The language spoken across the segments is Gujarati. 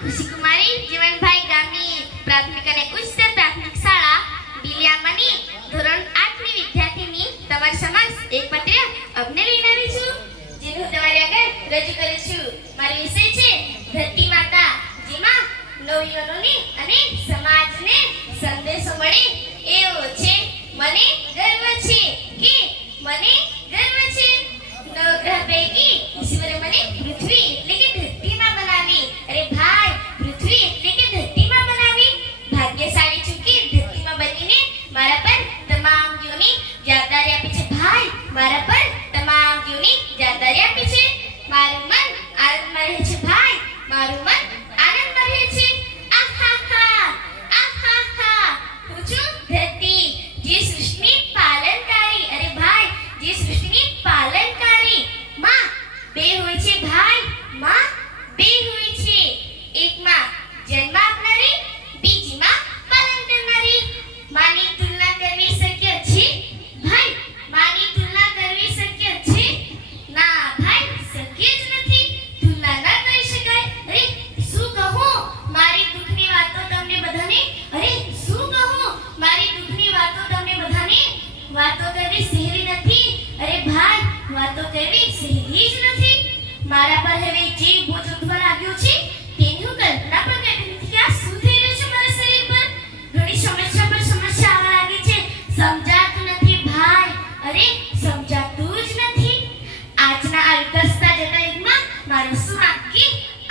ખુશીકુમારી જીવનભાઈ ગામની પ્રાથમિક અને ઉચ્ચતર પ્રાથમિક શાળા બિલિયામાની ધોરણ 8 ની વિદ્યાર્થીની તમારી સમક્ષ એક પત્ર અમને લઈને આવી છું, જેનું હું તમારી આગળ રજૂ કરું છું. મારો વિષય છે ધરતી માતા, જેમાં નવયુવાનોને અને સમાજને સંદેશો મળે એવો છે. મને ગર્વ છે કે મને ગર્વ છે નવગ્રહ પૈકી ઈશ્વરે મને પૃથ્વી એટલે કે ધરતીમાં બનાવી. અરે ભાઈ, પૃથ્વી એટલે કે ધરતીમાં બનાવી. ભાગ્યશાળી છું કે ધરતીમાં બનીને મારા પર તમામ જીવોની જવાબદારી આપી છે. ભાઈ, મારા પર તમામ જીવોની જવાબદારી આપી છે. મારું મન આનંદમાં રહે છે. ભાઈ, મારું મન આનંદમાં રહે છે. આહાહા, આહાહા. હું છું ધરતી, જે સૃષ્ટિની પાલનકારી. અરે ભાઈ, જે સૃષ્ટિની પાલનકારી. માં બે હોય છે. ભાઈ, માં બે હોય છે. એક માં જન્મ આપનારી, બીજી માં પાલન કરનારી. માની તુલના કરવી શક્ય છે? ભાઈ, માની તુલના કરવી શક્ય છે? ના ભાઈ, શક્ય જ નથી. તુલના ન કરી શકાય. અરે શું કહું મારી દુઃખની વાતો તમને બધાને. અરે શું કહું મારી દુઃખની વાતો તમને બધાને. વાતો કરવી સહેલી નથી. અરે ભાઈ, વાતો કરવી સહેલી જ નથી. મારા પર હવે જે બોજ ઉઠવા લાગ્યો છે તેની હું કલ્પના પણ કરતી નથી કે આ શું થઈ રહ્યું છે મારા શરીર પર. ઘણી સમસ્યા પર સમસ્યા આવવા લાગી છે. સમજાતું નથી ભાઈ, અરે સમજાતું જ નથી. આજના આ વિકસતા જતા યુગમાં મારો શું વાંક કે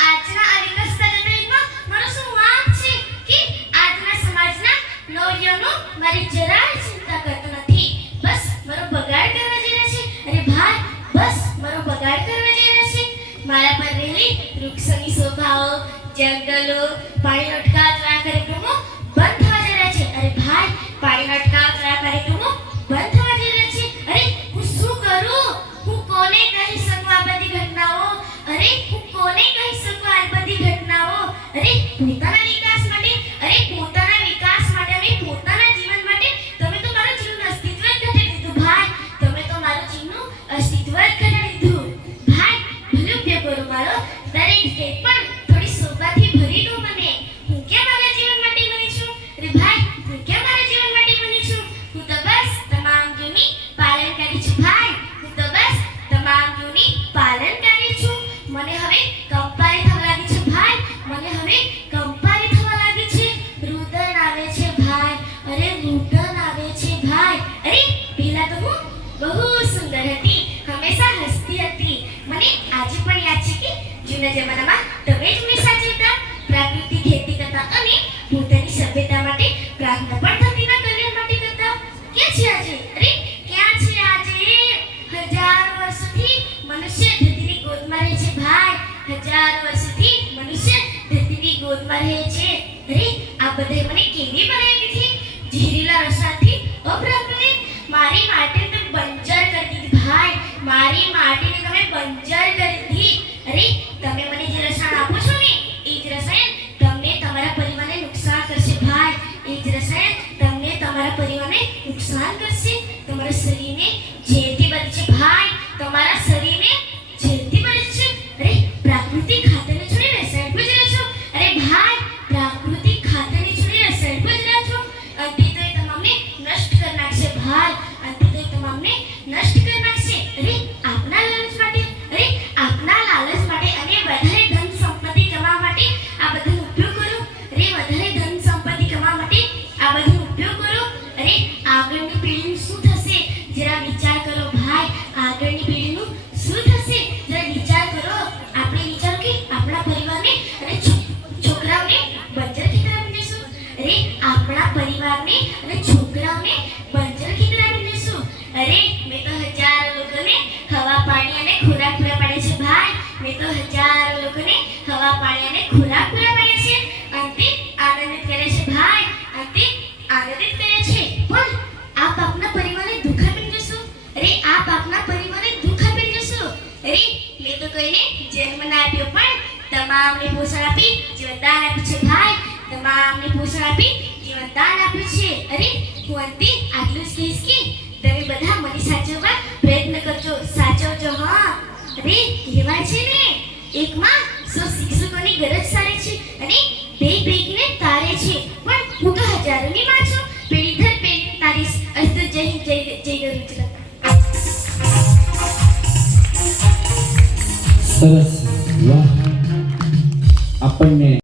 આજના આ વિકસતા જતા યુગમાં મારો શું વાંક છે કે આજના સમાજના નવયુવાનો મારી જરાય ચિંતા કરતો નથી. બસ મારો બગાડ કરવા જઈ રહ્યા છે. અરે ભાઈ, બસ મારો બગાડ કરવા જઈ રહ્યા છે. મારા પર રહેલી વૃક્ષોની શોભાઓ, જંગલો, પાણી અટકાવ જેવા કાર્યક્રમો બંધ થવા જઈ રહ્યા છે. અરે ભાઈ, પાણી અટકાવ જેવા કાર્યક્રમો બંધ થવા જઈ રહ્યા છે. અરે હું શું કરું? હું કોને કહી શકું આ બધી ઘટનાઓ? અરે હું કોને કહી શકું આ બધી ઘટનાઓ? અરે પોતાના વિકાસ માટે, અરે પોતાના વિકાસ માટે અને પોતાના જીવન માટે તમે તો મારું જીવન અસ્તિત્વ જ ઘટાડી દીધું. ભાઈ, તમે તો મારું જીવનનું અસ્તિત્વ જ ઘટાડી દીધું. ભાઈ, ભલે ઉપયોગ કરો મારો દરેક સ્ટેપ પણ થોડી શોભાથી ભરી દો મને. હું કેમ મારા જીવન માટે બની છું? અરે ભાઈ, હું કેમ મારા જીવન માટે બની છું? હું તો બસ તમામ જીવની પાલનકારી છું. ભાઈ, હું તો બસ તમામ જીવની પાલનકારી છું. મને હવે કંપારી થવા લાગી છે. ભાઈ, મને હવે કંપારી થવા લાગી છે. રુદન આવે છે ભાઈ, અરે રુદન આવે છે ભાઈ. અરે પહેલા તો હું બહુ સુંદર હતી, હંમેશા હસતી હતી. મને આજે પણ યાદ છે કે જૂના જમાનામાં તમે જ મને સાચવતા, પ્રાકૃતિક ખેતી કરતા અને પોતાની સભ્યતા માટે પ્રાર્થના પણ ધરતીના કલ્યાણ માટે કરતા. ક્યાં છે આજે? અરે ક્યાં છે આજે? હજારો વર્ષોથી મનુષ્ય ધરતીની ગોદમાં રહે છે. ભાઈ, હજારો વર્ષોથી મનુષ્ય ધરતીની ગોદમાં રહે છે. અરે આ બધાએ મને કેવી બનાવી દીધી? ઝેરીલા રસાથી અપ્રાકૃતિક. મારી માટે તો બંજર કરી દીધી. ભાઈ, મારી માટીને તમે બંજર કરી દીધી. અરે તમે મને જે રસાયણ આપો છો ને, એ જ રસાયણ તમને તમારા પરિવારને નુકસાન કરશે. ભાઈ, એ જ રસાયણ તમને તમારા પરિવારને નુકસાન કરશે. તમારા શરીરને ઝેરથી બને છે. ભાઈ, તમારા શરીરને ઝેરથી બને છે. અરે પ્રાકૃતિક ખાતરને છોડી રસાયણ પૂજ રહ્યા છો. અરે ભાઈ, પ્રાકૃતિક ખાતરને છોડી રસાયણ પૂજ રહ્યા છો. અંતે તો એ તમામને નષ્ટ કરી નાખશે. ભાઈ, અંતે તો એ તમામને નષ્ટ કરી નાખશે. અરે આપના લાલચ માટે, અરે આપના લાલચ માટે અને વધારે ધન સંપત્તિ કમાવા માટે આ બધાનો ઉપયોગ કરો. અરે વધારે ધન સંપત્તિ કમાવા માટે આ બધાનો ઉપયોગ કરો. અરે આગળની પેઢીનું શું થશે જરા વિચાર કરો. ભાઈ, આગળની પેઢીનું શું થશે જરા વિચાર કરો. આપણે વિચારો કે આપણા પરિવારને અને છોકરાઓને બંજર ખેતર આપી દઈશું. અરે આપણા પરિવારને અને છોકરાઓને બંજર ખેતર આપી દઈશું. અરે મેં તો હજારો લોકોને હવા, પાણી અને ખોરાક પૂરા પાડ્યા છે. ભાઈ, મેં તો હજારો લોકોને હવા, પાણી અને ખોરાક પૂરા પાડ્યા છે. અંતે આનંદિત કરે છે. ભાઈ, અંતે આનંદિત કરે છે. પણ આપ આપના પરિવારને દુઃખ આપી જશો. અરે આપ આપના પરિવારને દુઃખ આપી જશો. અરે મેં તો કોઈને જન્મ ના આપ્યો, પણ તમામને પોષણ આપી જીવનદાન આપ્યું છે. ભાઈ, તમામને પોષણ આપી જીવનદાન આપ્યું છે. અરે હું અંતે આટલું જ કહીશ કે તમે બધા મને સાચવવા પ્રયત્ન કરજો, સાચવજો. હા, અરે કહેવાય છે ને, એકમાં 100 શિક્ષકોની ગરજ સારી છે અને હજારોની માં છું. પેઢી દર પેઢી તારીશ. અસ્તુ જય હિન્દ, જય જય ગુજરાત. સરસ, વાહ. આપણને